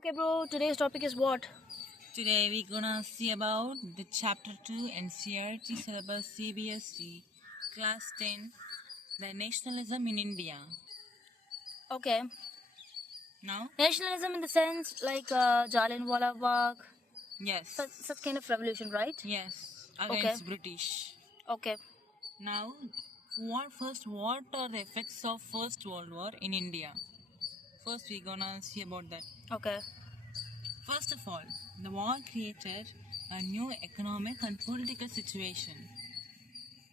Okay, bro, today's topic is what? Today we're gonna see about the chapter 2 NCRT syllabus CBSE class 10, the nationalism in India. Okay. Now, Nationalism in the sense like Jallianwala Bagh, yes, such kind of revolution, right? yes, Okay. against British. Okay. Now, what are the effects of First World War in India? First we're gonna see about that. Okay. First of all, the war created a new economic and political situation.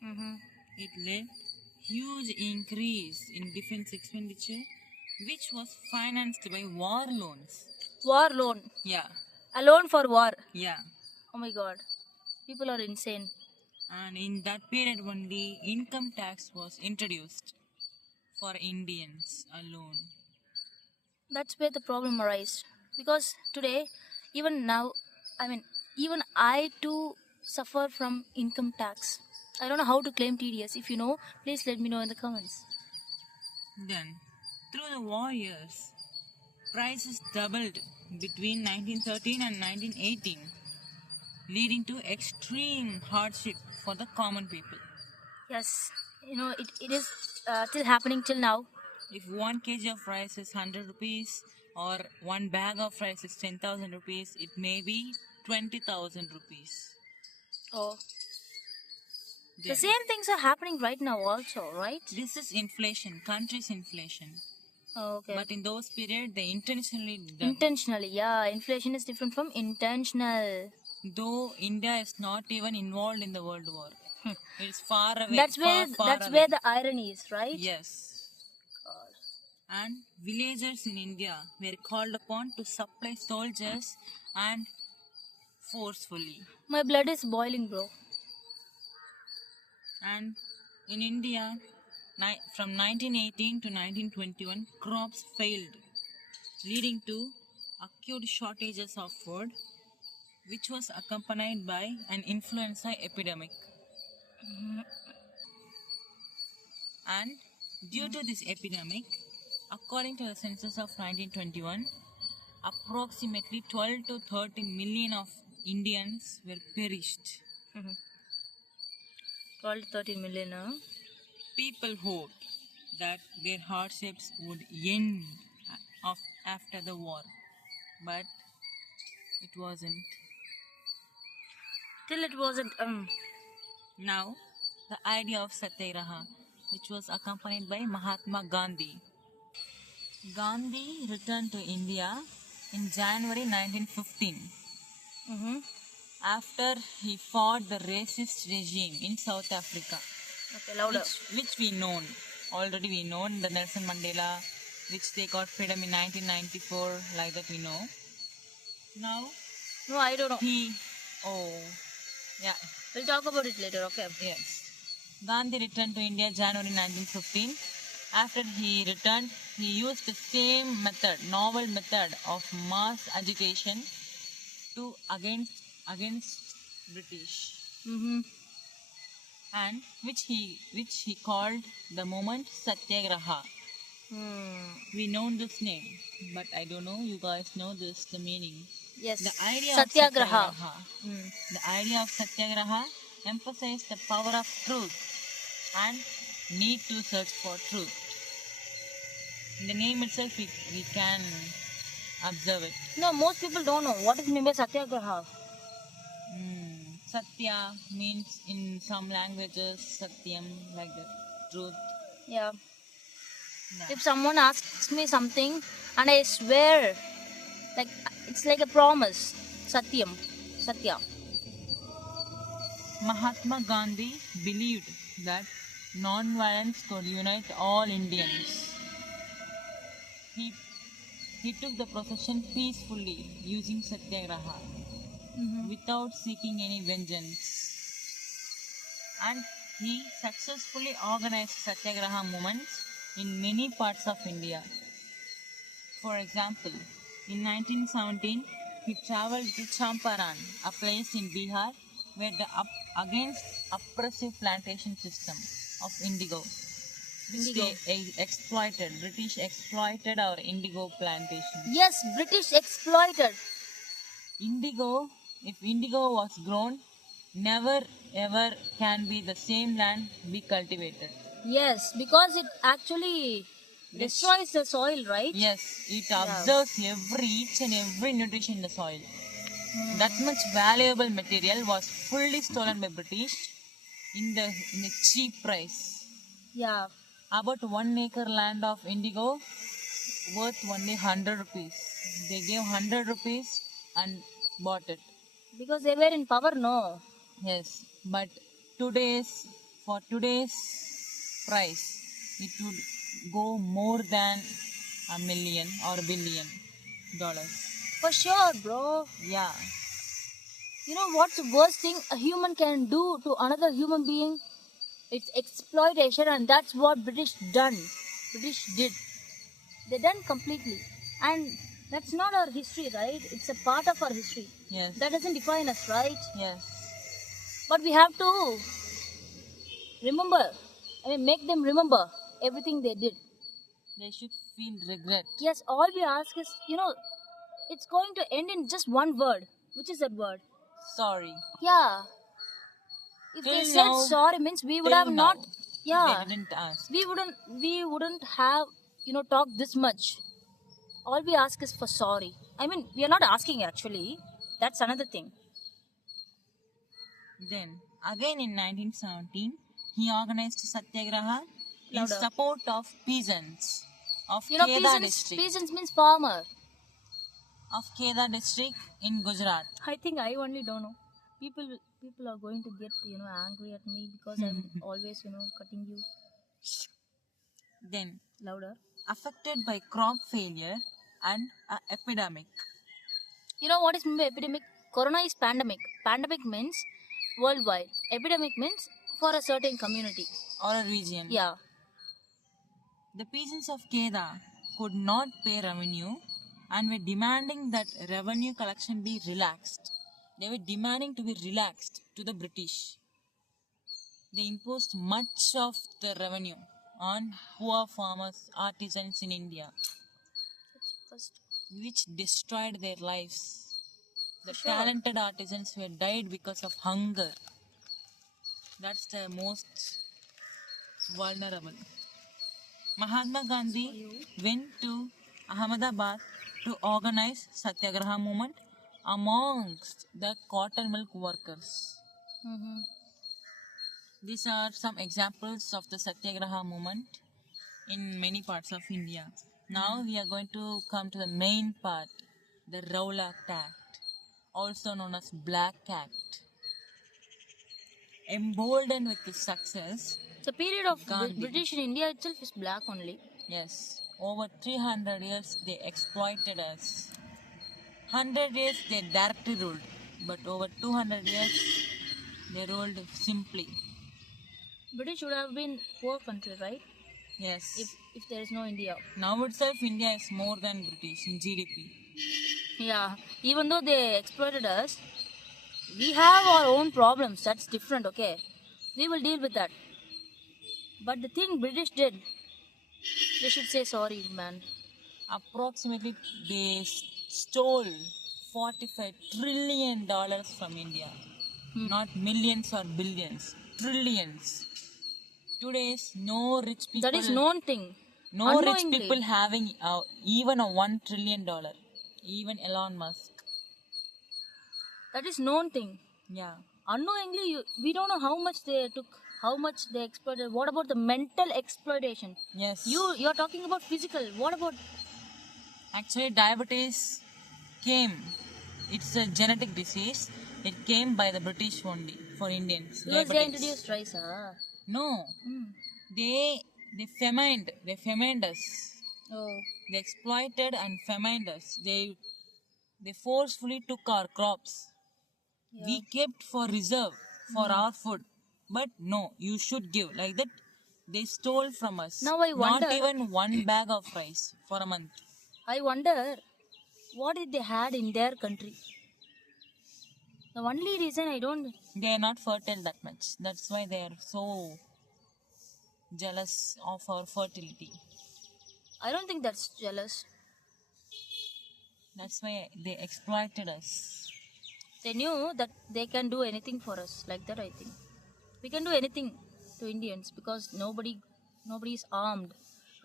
Mm-hmm. It led huge increase in defense expenditure, which was financed by war loans. War loan. Yeah, A loan for war. yeah. Oh my god. People are insane. And in that period only, income tax was introduced for Indians alone. That's where the problem arises. Because today, even now, even I too suffer from income tax. I don't know how to claim TDS. If you know, please let me know in the comments. Then, through the war years, prices doubled between 1913 and 1918, leading to extreme hardship for the common people. Yes, it is still happening till now. If 1 kg of rice is 100 rupees or one bag of rice is 10,000 rupees, it may be 20,000 rupees. Oh, the Then, same things are happening right now also, right? this is inflation, country's inflation. Oh, okay. But in those periods, they intentionally done. Intentionally, yeah. Inflation is different from intentional. Though India is not even involved in the World War. It's far away. That's where far away. where the irony is, right? Yes. And villagers in India were called upon to supply soldiers and forcefully. My blood is boiling, bro. And in India, from 1918 to 1921, crops failed, leading to acute shortages of food, which was accompanied by an influenza epidemic. And due to this epidemic, according to the census of 1921, approximately 12 to 13 million of Indians were perished. 12 to 13 million, huh? People hoped that their hardships would end after the war, but it wasn't. Till it wasn't. Now, the idea of Satyagraha, which was accompanied by Mahatma Gandhi. Gandhi returned to India in January 1915 Mm-hmm. after he fought the racist regime in South Africa, Okay, louder. which we know already. We know the Nelson Mandela, which they got freedom in 1994, like that we know. Now No, I don't know. Yeah, We'll talk about it later, okay? yes. Gandhi returned to India January 1915. After he returned, he used the same method, novel method of mass agitation to against British, Mm-hmm. and which he called the movement Satyagraha. We know this name, but I don't know. You guys know this the meaning. Yes. The idea Satyagraha. of Satyagraha. The idea of Satyagraha emphasized the power of truth and need to search for truth. In the name itself, we can observe it. No, most people don't know. What is mean by Satyagraha? Satya means in some languages Satyam, like that, truth. Yeah. Yeah. If someone asks me something and I swear, like it's like a promise. Satyam. Satya. Mahatma Gandhi believed that non-violence could unite all Indians. He took the procession peacefully using Satyagraha without seeking any vengeance. And he successfully organized Satyagraha movements in many parts of India. For example, in 1917, he traveled to Champaran, a place in Bihar where against oppressive plantation system of indigo. Which Indigo. they exploited. British exploited our indigo plantation. Yes, British exploited. Indigo, if indigo was grown, never ever can be the same land be cultivated. Yes, because it actually destroys the soil, right? Yes, it Yeah. absorbs each and every nutrition in the soil. That much valuable material was fully stolen by British in a cheap price. Yeah. About 1 acre land of indigo worth only 100 rupees. They gave 100 rupees and bought it. Because they were in power, no. Yes, but for today's price, it would go more than $1 million or $1 billion. For sure, bro. Yeah, You know what's the worst thing a human can do to another human being? It's exploitation, and that's what British did. They done completely. And that's not our history, right? It's a part of our history. yes, That doesn't define us, right? yes, But we have to remember, make them remember everything they did. they should feel regret. Yes, all we ask is, it's going to end in just one word. Which is that word? Sorry. Yeah. If they Till said now, sorry means we would till have not. now, Yeah. they didn't ask. We wouldn't have, talked this much. All we ask is for sorry. I mean, we are not asking actually. That's another thing. Then, again in 1917, he organized Satyagraha in Louder. support of peasants of Peasants means farmer. Kheda district in Gujarat. I think I only don't know. People are going to get angry at me because I'm always cutting you. Then, Louder. affected by crop failure and an epidemic. You know what is meant by epidemic? Corona is pandemic. Pandemic means worldwide. Epidemic means for a certain community. Or a region. Yeah. The peasants of Kheda could not pay revenue and were demanding that revenue collection be relaxed. They were demanding to be relaxed to the British. They imposed much of the revenue on poor farmers, artisans in India, First. which destroyed their lives. The Sure. talented artisans were died because of hunger. That's the most vulnerable. Mahatma Gandhi went to Ahmedabad to organize Satyagraha movement amongst the cotton milk workers. Mm-hmm. These are some examples of the Satyagraha movement in many parts of India. Now we are going to come to the main part, the Rowlatt Act, also known as Black Act. Emboldened with his success, The period of Gandhi. British in India itself is black only. Yes, over 300 years they exploited us. 100 years they directly ruled, but over 200 years they ruled simply. British would have been poor country, right? Yes. If there is no India. Now itself India is more than British in GDP. Yeah. Even though they exploited us, we have our own problems. That's different, okay? We will deal with that. But the thing British did, they should say sorry, man. Approximately they stole $45 trillion from India. Not millions or billions, trillions. Today's no rich people. That is known thing. No rich Unknowingly. people having even a $1 trillion. Even Elon Musk. That is known thing. Yeah. Unknowingly, we don't know how much they took, how much they exploited. What about the mental exploitation? Yes. You're talking about physical. What about? Actually, diabetes came. It's a genetic disease. It came by the British only for Indians. Because they introduced rice, huh? No. They femined us. Oh. They exploited and femined us. They forcefully took our crops. Yeah. We kept for reserve for our food. But no, you should give. Like that, they stole from us. Now I wonder. Not even one bag of rice for a month. I wonder what did they had in their country. The only reason I don't. They are not fertile that much. That's why they are so jealous of our fertility. I don't think that's jealous. That's why they exploited us. They knew that they can do anything for us, like that. I think we can do anything to Indians because nobody is armed,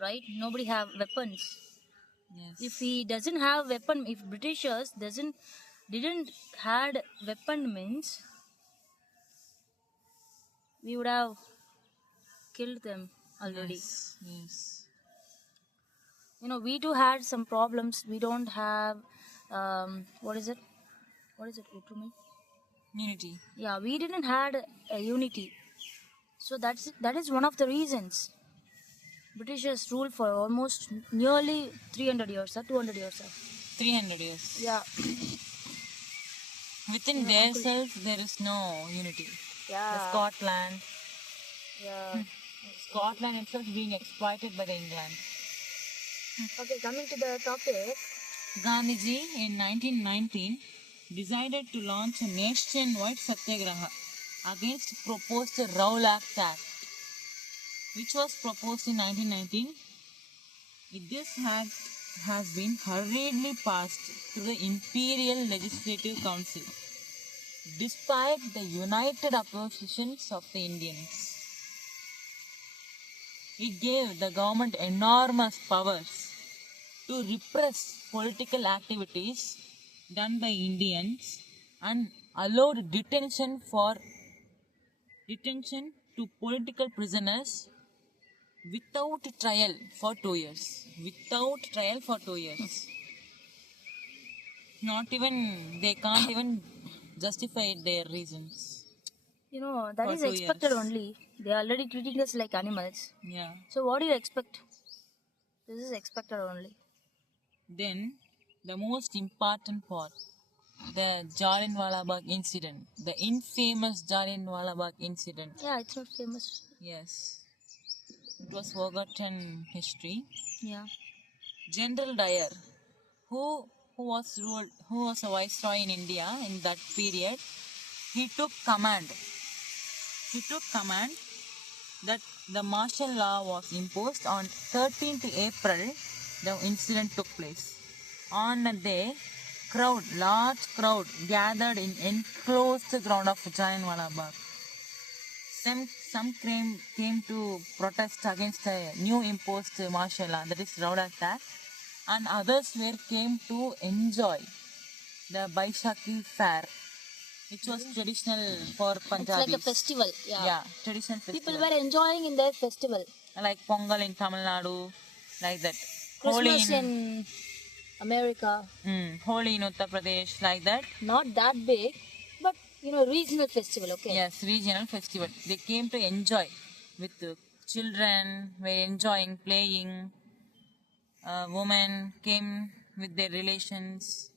right? Nobody have weapons. If Yes. he doesn't have weapon, if Britishers didn't had weapon means we would have killed them already. Yes. Yes. We too had some problems. We don't have what is it? What is it? To me? Unity. Yeah, we didn't had a unity. So that is one of the reasons. Britishers ruled for almost nearly 300 years or 200 years. 300 years. Yeah. Within their self, there is no unity. Yeah. The Scotland. Yeah. Scotland itself being exploited by the England. Okay, coming to the topic. Gandhiji in 1919 decided to launch a nationwide satyagraha against proposed Rowlatt Act, which was proposed in 1919. This act has been hurriedly passed through the Imperial Legislative Council, despite the united oppositions of the Indians. It gave the government enormous powers to repress political activities done by Indians and allowed detention to political prisoners without trial for 2 years. Without trial for 2 years. They can't even justify their reasons. That For is 2 expected years. only. They are already treating us like animals. Yeah. So what do you expect? This is expected only. Then, the most important part, the Jallianwala Bagh incident, the infamous Jallianwala Bagh incident. Yeah, it's not famous. Yes, it was forgotten history. Yeah. General Dyer, who was a viceroy in India in that period, he took command. That the martial law was imposed on 13th April. The incident took place. On a day, large crowd gathered in enclosed ground of Jallianwala Bagh. Some came to protest against the new imposed martial law, that is Rowlatt Act, and others came to enjoy the Baishakhi fair, which was traditional for Punjabis. It's like a festival. Yeah, traditional festival. People were enjoying in their festival. Like Pongal in Tamil Nadu, like that. Christmas in America. Holi in Uttar Pradesh, like that. Not that big, but regional festival, okay? Yes, regional festival. They came to enjoy with the children, were enjoying, playing. Women came with their relations,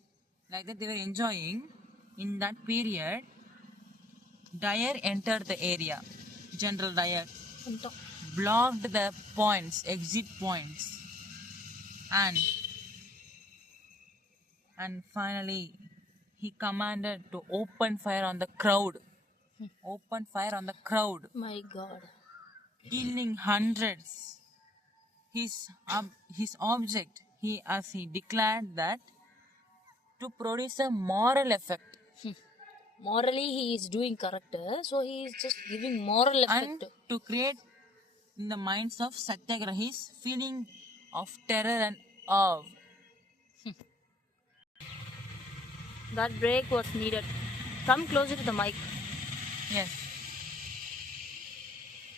like that they were enjoying. In that period, Dyer entered the area. General Dyer blocked the exit points, and finally he commanded to open fire on the crowd. My God. Killing hundreds. His object, as he declared that, to produce a moral effect. Morally, he is doing correct, so he is just giving moral effect. And to create in the minds of Satyagrahis feeling of terror and awe. That break was needed. Come closer to the mic. Yes.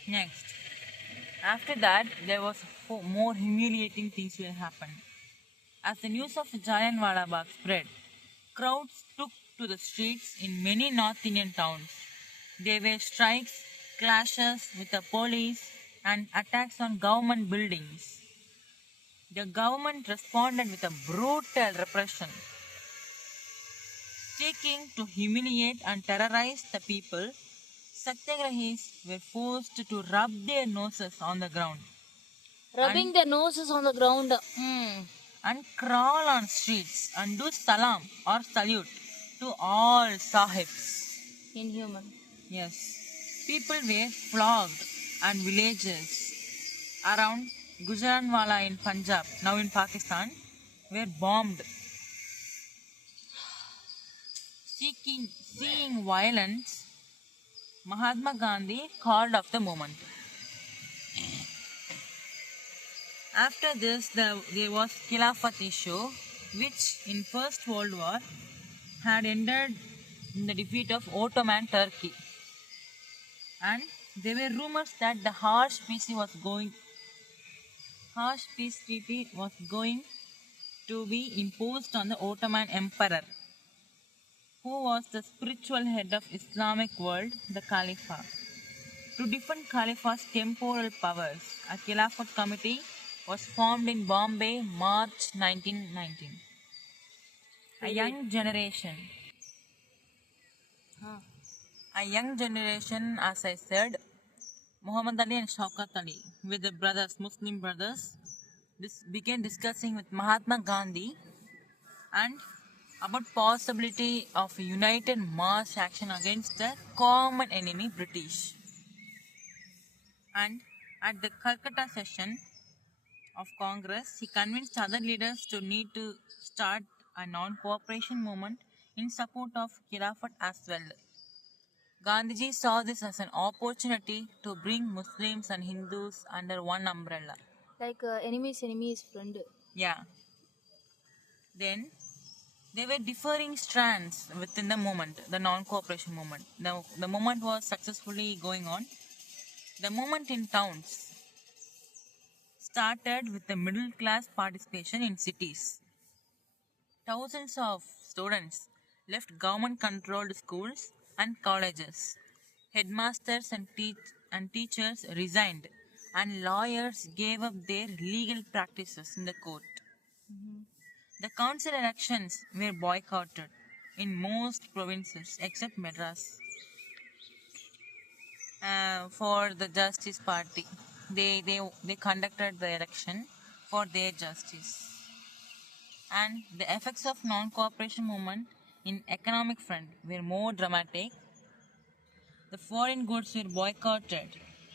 Next. After that, there was more humiliating things will happen. As the news of Jallianwala Bagh spread, crowds took to the streets in many North Indian towns. There were strikes, clashes with the police, and attacks on government buildings. The government responded with a brutal repression. Seeking to humiliate and terrorize the people, Satyagrahis were forced to rub their noses on the ground. Rubbing their noses on the ground. And crawl on streets and do salam or salute to all sahibs. Inhuman. Yes. People were flogged and villages around Gujranwala in Punjab, now in Pakistan, were bombed. Seeing violence, Mahatma Gandhi called off the movement. After this, there was Khilafat issue, which in First World War had ended in the defeat of Ottoman Turkey. And there were rumors that the harsh peace treaty was going to be imposed on the Ottoman Emperor, who was the spiritual head of Islamic world, the Caliph. To defend Caliph's temporal powers, a Khilafat committee was formed in Bombay, March 1919. A young generation. A young generation, as I said, Muhammad Ali and Shaukat Ali, with the Muslim brothers, began discussing with Mahatma Gandhi and about possibility of a united mass action against the common enemy British. And at the Calcutta session of Congress, he convinced other leaders to need to start a non-cooperation movement in support of Khilafat as well. Gandhiji saw this as an opportunity to bring Muslims and Hindus under one umbrella. Like enemy's enemy is friend. Yeah. Then there were differing strands within the movement, the non-cooperation movement. The movement was successfully going on. The movement in towns started with the middle class participation in cities. Thousands of students left government controlled schools and colleges. Headmasters and teachers resigned, and lawyers gave up their legal practices in the court. The council elections were boycotted in most provinces except Madras for the Justice Party. They conducted the election for their justice. And the effects of non-cooperation movement in economic front were more dramatic. The foreign goods were boycotted.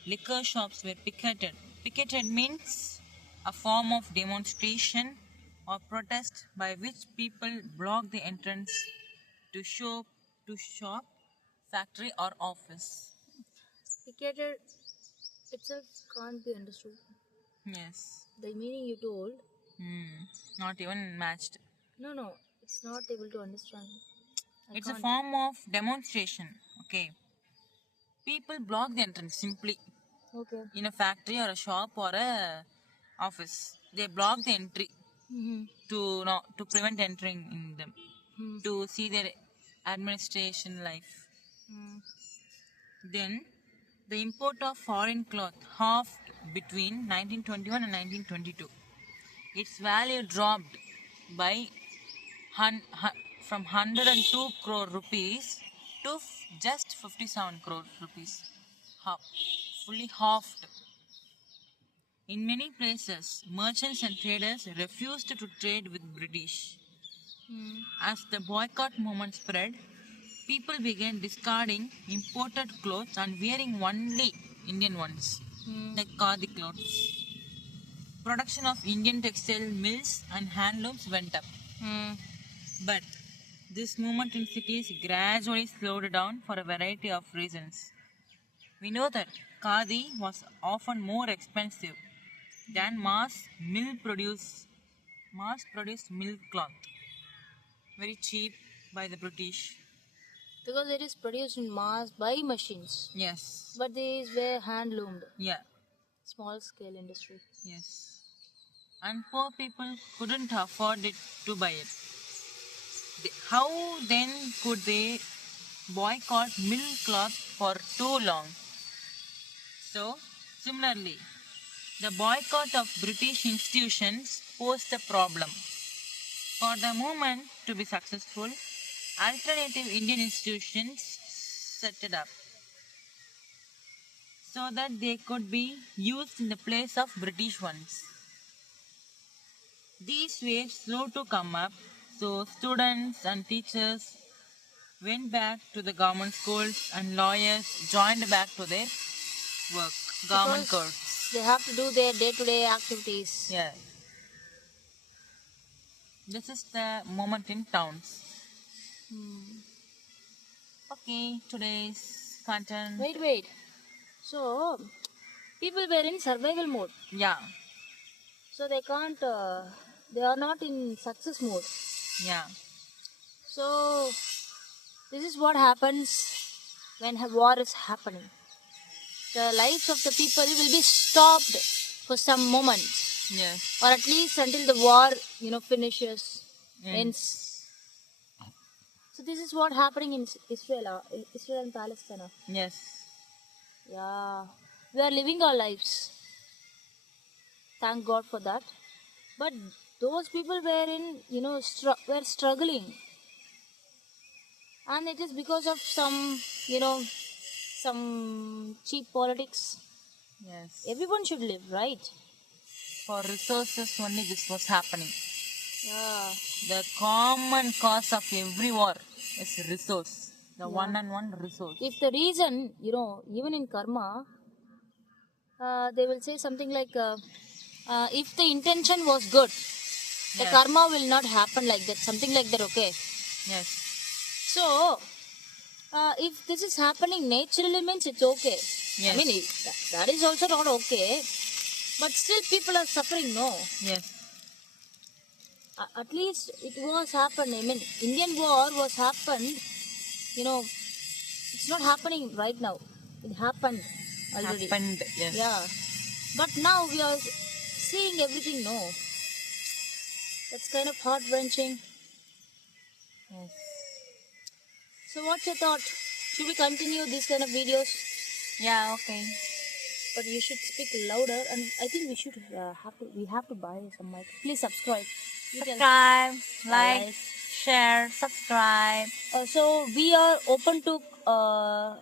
Liquor shops were picketed. Picketed means a form of demonstration or protest by which people block the entrance to shop, factory or office. Picketed itself can't be understood. Yes. The meaning you told. Not even matched. No, it's not able to understand. It's a form of demonstration. Okay. People block the entrance simply. Okay. In a factory or a shop or a office, they block the entry to prevent entering in them, to see their administration life. Then the import of foreign cloth halved between 1921 and 1922. Its value dropped by from 102 crore rupees to just 57 crore rupees. Fully halved. In many places, merchants and traders refused to trade with British. As the boycott movement spread, people began discarding imported clothes and wearing only Indian ones, like khadi clothes. Production of Indian textile mills and handlooms went up. But this movement in cities gradually slowed down for a variety of reasons. We know that khadi was often more expensive than mass-produced milk cloth, very cheap by the British. Because it is produced in mass by machines. Yes. But these were hand-loomed. Yeah. Small-scale industry. Yes. And poor people couldn't afford it to buy it. How then could they boycott milk cloth for too long? So, similarly, the boycott of British institutions posed a problem. For the movement to be successful, alternative Indian institutions set it up so that they could be used in the place of British ones. These were slow to come up, so students and teachers went back to the government schools and lawyers joined back to their work, government courts. They have to do their day-to-day activities. Yeah. This is the moment in towns. Okay, today's content. Wait. So, people were in survival mode. Yeah. So they can't, they are not in success mode. Yeah. So, this is what happens when a war is happening. The lives of the people will be stopped for some moment, Yes. or at least until the war, finishes, ends. So this is what happening in Israel and Palestine. Yes. Yeah, we are living our lives. Thank God for that. But those people were in, were struggling, and it is because of some cheap politics. Yes. Everyone should live, right? For resources only this was happening. Yeah. The common cause of every war is resource. The one and one resource. If the reason, even in karma, they will say something like, if the intention was good, the karma will not happen like that. Something like that, okay? Yes. So, if this is happening naturally means it's okay. Yes. I mean, that is also not okay. But still people are suffering, no? Yes. At least it was happened. I mean, Indian war was happened. It's not happening right now. It happened already. Happened, yes. Yeah. But now we are seeing everything, no? That's kind of heart-wrenching. Yes. So what's your thought? Should we continue these kind of videos? Yeah, okay. But you should speak louder, and I think we should we have to buy some mic. Please subscribe. Subscribe, like, share, subscribe. So we are open to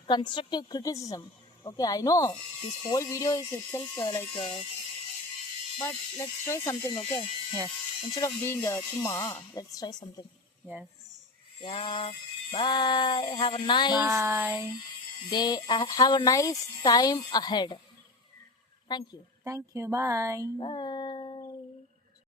constructive criticism. Okay, I know this whole video is itself but let's try something. Okay. Yes. Instead of being chumma, let's try something. Yes. Yeah. Bye. Have a nice Bye. day. Have a nice time ahead. Thank you. Thank you. Bye. Bye.